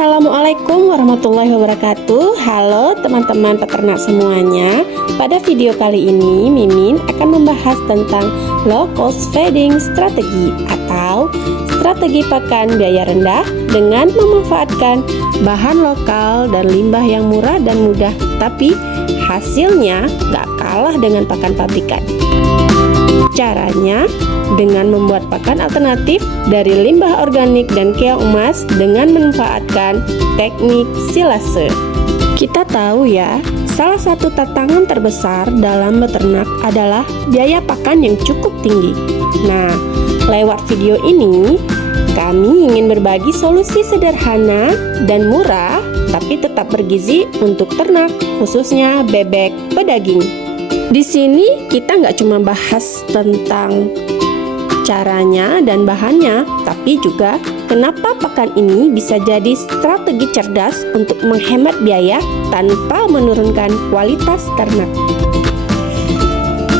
Assalamualaikum warahmatullahi wabarakatuh. Halo teman-teman peternak semuanya. Pada video kali ini Mimin akan membahas tentang low cost feeding strategy atau strategi pakan biaya rendah dengan memanfaatkan bahan lokal dan limbah yang murah dan mudah, tapi hasilnya gak kalah dengan pakan pabrikan. Caranya dengan membuat pakan alternatif dari limbah organik dan keong emas dengan memanfaatkan teknik silase. Kita tahu ya, salah satu tantangan terbesar dalam beternak adalah biaya pakan yang cukup tinggi. Nah, lewat video ini kami ingin berbagi solusi sederhana dan murah tapi tetap bergizi untuk ternak, khususnya bebek pedaging. Di sini kita nggak cuma bahas tentang caranya dan bahannya, tapi juga kenapa pakan ini bisa jadi strategi cerdas untuk menghemat biaya tanpa menurunkan kualitas ternak.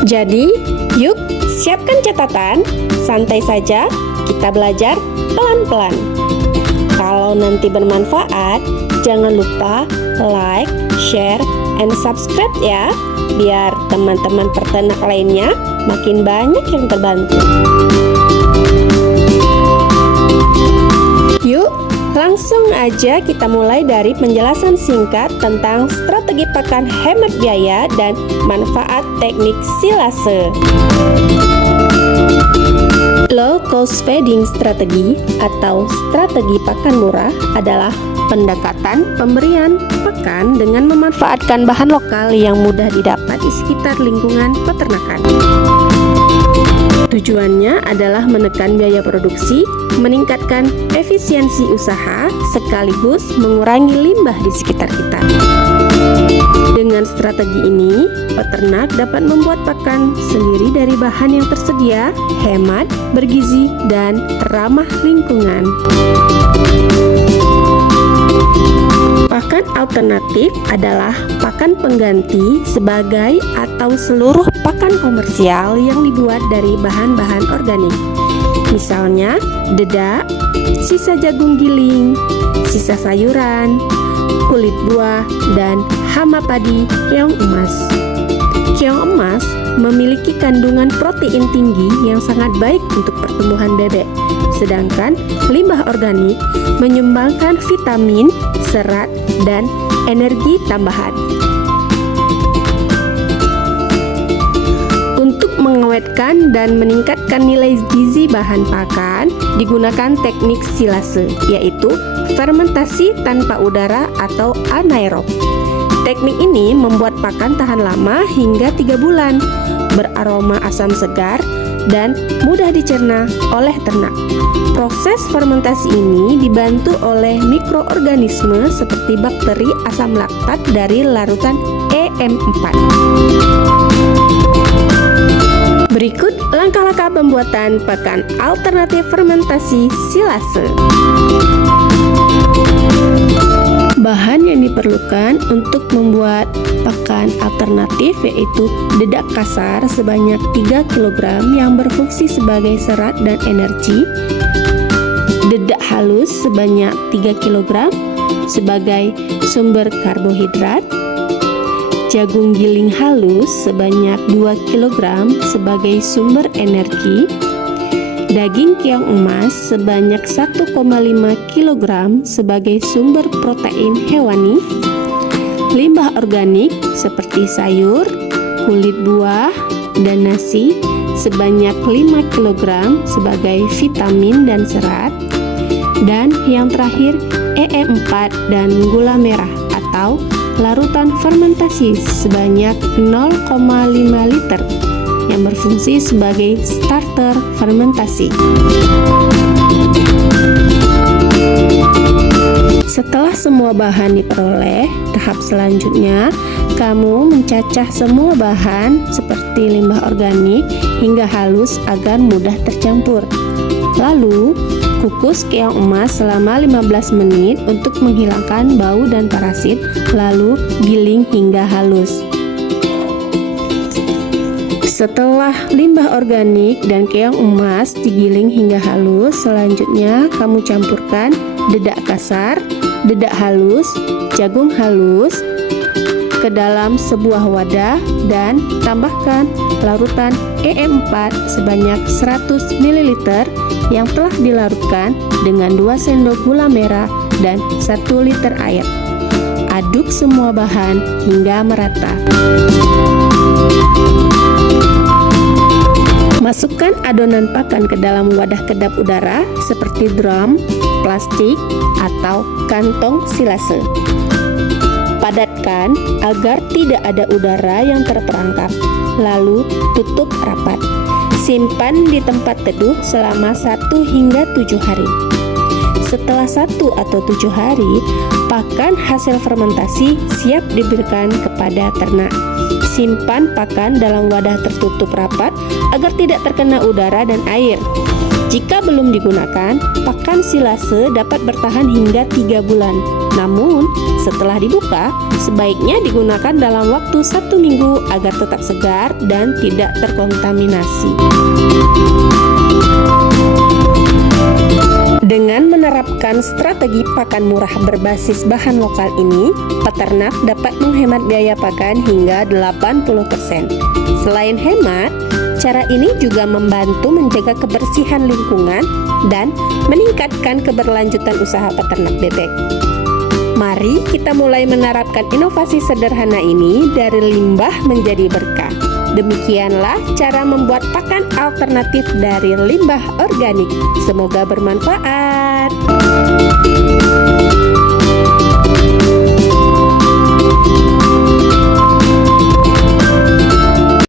Jadi, yuk siapkan catatan, santai saja, kita belajar pelan-pelan. Kalau nanti bermanfaat, jangan lupa like, share, and subscribe ya, biar teman-teman peternak lainnya makin banyak yang terbantu. Yuk, langsung aja kita mulai dari penjelasan singkat tentang strategi pakan hemat biaya dan manfaat teknik silase. Low cost feeding strategy atau strategi pakan murah adalah pendekatan pemberian pakan dengan memanfaatkan bahan lokal yang mudah didapat di sekitar lingkungan peternakan. Tujuannya adalah menekan biaya produksi, meningkatkan efisiensi usaha, sekaligus mengurangi limbah di sekitar kita. Dengan strategi ini, peternak dapat membuat pakan sendiri dari bahan yang tersedia, hemat, bergizi, dan ramah lingkungan. Pakan alternatif adalah pakan pengganti sebagai atau seluruh pakan komersial yang dibuat dari bahan-bahan organik. Misalnya, dedak, sisa jagung giling, sisa sayuran, kulit buah, dan hama padi keong emas. Keong emas memiliki kandungan protein tinggi yang sangat baik untuk pertumbuhan bebek, sedangkan limbah organik menyumbangkan vitamin, serat, dan energi tambahan. Untuk mengawetkan dan meningkatkan nilai gizi bahan pakan, digunakan teknik silase, yaitu fermentasi tanpa udara atau anaerob. Teknik ini membuat pakan tahan lama hingga 3 bulan, beraroma asam segar, dan mudah dicerna oleh ternak. Proses fermentasi ini dibantu oleh mikroorganisme seperti bakteri asam laktat dari larutan EM4. Berikut langkah-langkah pembuatan pakan alternatif fermentasi silase. Bahan yang diperlukan untuk membuat pakan alternatif yaitu dedak kasar sebanyak 3 kg yang berfungsi sebagai serat dan energi, dedak halus sebanyak 3 kg sebagai sumber karbohidrat, jagung giling halus sebanyak 2 kg sebagai sumber energi, daging keong emas sebanyak 1,5 kg sebagai sumber protein hewani, limbah organik seperti sayur, kulit buah, dan nasi sebanyak 5 kg sebagai vitamin dan serat, dan yang terakhir EM4 dan gula merah atau larutan fermentasi sebanyak 0,5 liter yang berfungsi sebagai starter fermentasi. Setelah semua bahan diperoleh, tahap selanjutnya kamu mencacah semua bahan seperti limbah organik hingga halus agar mudah tercampur. Lalu, kukus keong emas selama 15 menit untuk menghilangkan bau dan parasit, lalu giling hingga halus. Setelah limbah organik dan keong emas digiling hingga halus, selanjutnya kamu campurkan dedak kasar, dedak halus, jagung halus ke dalam sebuah wadah dan tambahkan larutan EM4 sebanyak 100 ml yang telah dilarutkan dengan 2 sendok gula merah dan 1 liter air. Aduk semua bahan hingga merata. Masukkan adonan pakan ke dalam wadah kedap udara seperti drum, plastik, atau kantong silase. Padatkan agar tidak ada udara yang terperangkap, lalu tutup rapat. Simpan di tempat teduh selama 1 hingga 7 hari. Setelah 1 atau 7 hari, pakan hasil fermentasi siap diberikan kepada ternak. Simpan pakan dalam wadah tertutup rapat agar tidak terkena udara dan air. Jika belum digunakan, pakan silase dapat bertahan hingga 3 bulan. Namun, setelah dibuka, sebaiknya digunakan dalam waktu 1 minggu agar tetap segar dan tidak terkontaminasi. Dengan menerapkan strategi pakan murah berbasis bahan lokal ini, peternak dapat menghemat biaya pakan hingga 80%. Selain hemat, cara ini juga membantu menjaga kebersihan lingkungan dan meningkatkan keberlanjutan usaha peternak bebek. Mari kita mulai menerapkan inovasi sederhana ini dari limbah menjadi berkah. Demikianlah cara membuat pakan alternatif dari limbah organik. Semoga bermanfaat.